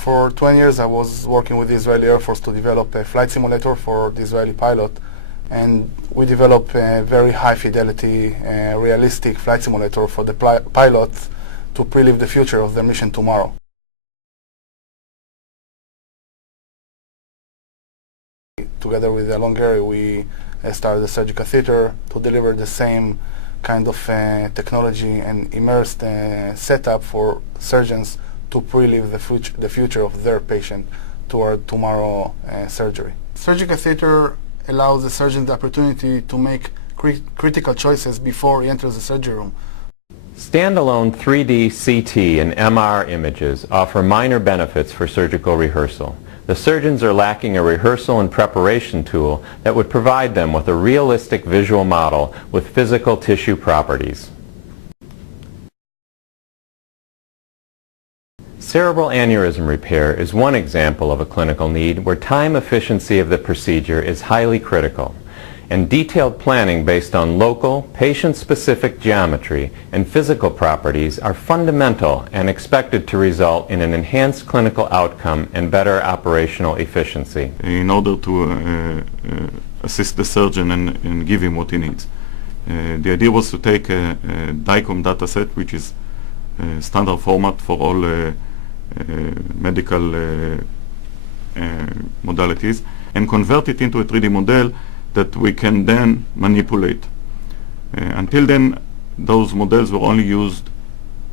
For 20 years I was working with the Israeli Air Force to develop a flight simulator for the Israeli pilot, and we developed a very high fidelity, realistic flight simulator for the pilots to prelive the future of their mission tomorrow. Together with Alon Gary, we started the surgical theater to deliver the same kind of technology and immersed setup for surgeons to prelive the future of their patient toward tomorrow surgery. Surgical theater allows the surgeon the opportunity to make critical choices before he enters the surgery room. Standalone 3D CT and MR images offer minor benefits for surgical rehearsal. The surgeons are lacking a rehearsal and preparation tool that would provide them with a realistic visual model with physical tissue properties. Cerebral aneurysm repair is one example of a clinical need where time efficiency of the procedure is highly critical, and detailed planning based on local, patient-specific geometry and physical properties are fundamental and expected to result in an enhanced clinical outcome and better operational efficiency. In order to assist the surgeon and give him what he needs. The idea was to take a DICOM dataset, which is a standard format for all medical modalities, and convert it into a 3D model that we can then manipulate. Until then, those models were only used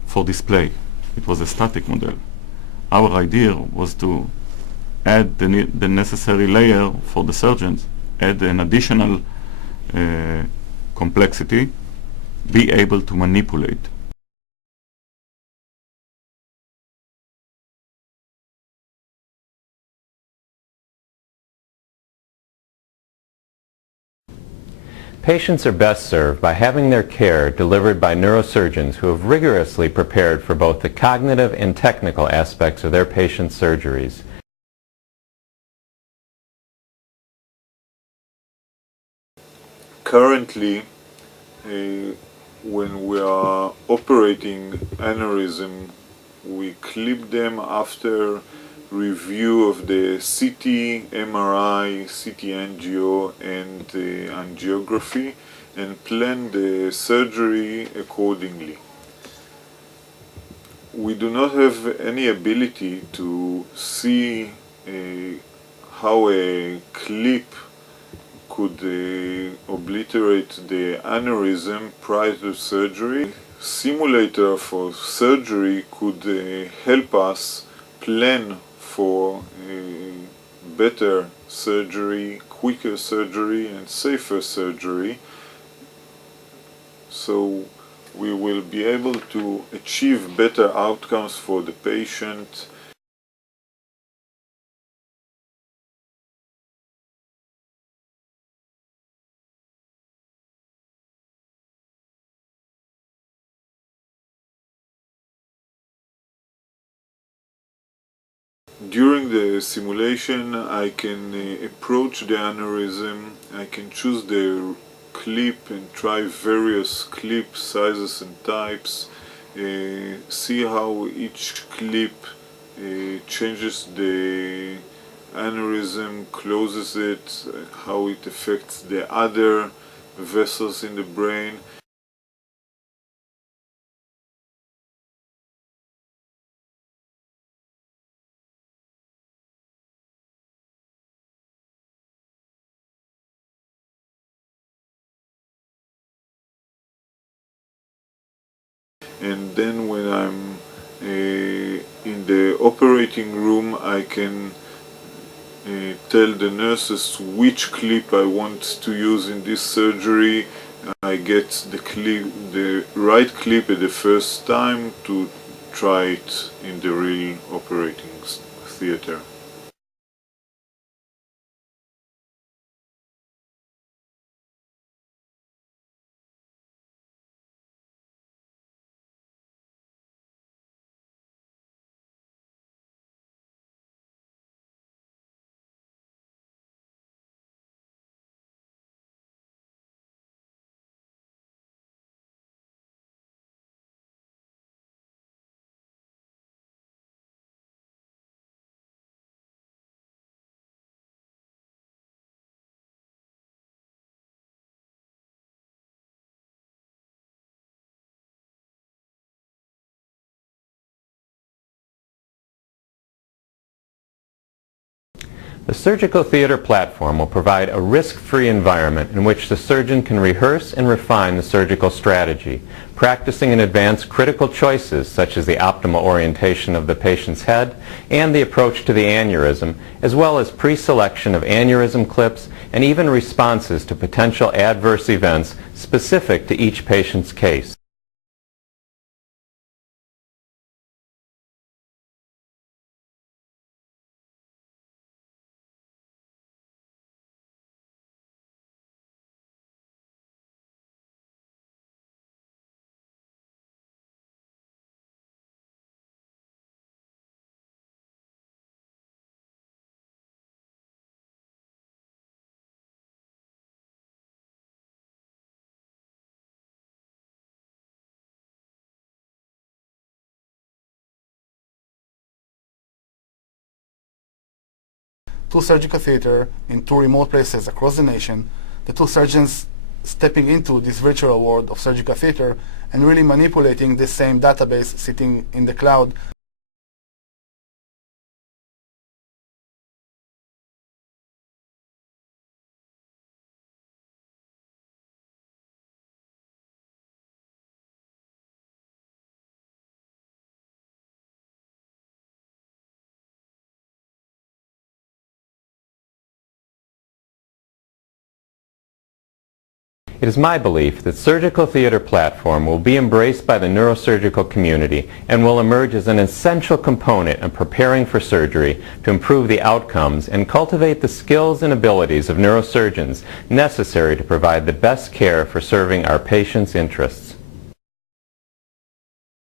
for display. It was a static model. Our idea was to add the necessary layer for the surgeons, add an additional complexity, be able to manipulate. Patients are best served by having their care delivered by neurosurgeons who have rigorously prepared for both the cognitive and technical aspects of their patients' surgeries. Currently, when we are operating aneurysm, we clip them after review of the CT, MRI, CT angio and angiography, and plan the surgery accordingly. We do not have any ability to see how a clip could obliterate the aneurysm prior to surgery. Simulator for surgery could help us plan for better surgery, quicker surgery and safer surgery, so we will be able to achieve better outcomes for the patient. During the simulation, I can approach the aneurysm, I can choose the clip and try various clip sizes and types, see how each clip changes the aneurysm, closes it, how it affects the other vessels in the brain. And then when I'm in the operating room, I can tell the nurses which clip I want to use in this surgery. I get the right clip at the first time to try it in the real operating theater. The surgical theater platform will provide a risk-free environment in which the surgeon can rehearse and refine the surgical strategy, practicing in advance critical choices such as the optimal orientation of the patient's head and the approach to the aneurysm, as well as pre-selection of aneurysm clips and even responses to potential adverse events specific to each patient's case. Two surgical theater in two remote places across the nation, the two surgeons stepping into this virtual world of surgical theater and really manipulating the same database sitting in the cloud. It is my belief that surgical theater platform will be embraced by the neurosurgical community and will emerge as an essential component in preparing for surgery to improve the outcomes and cultivate the skills and abilities of neurosurgeons necessary to provide the best care for serving our patients' interests.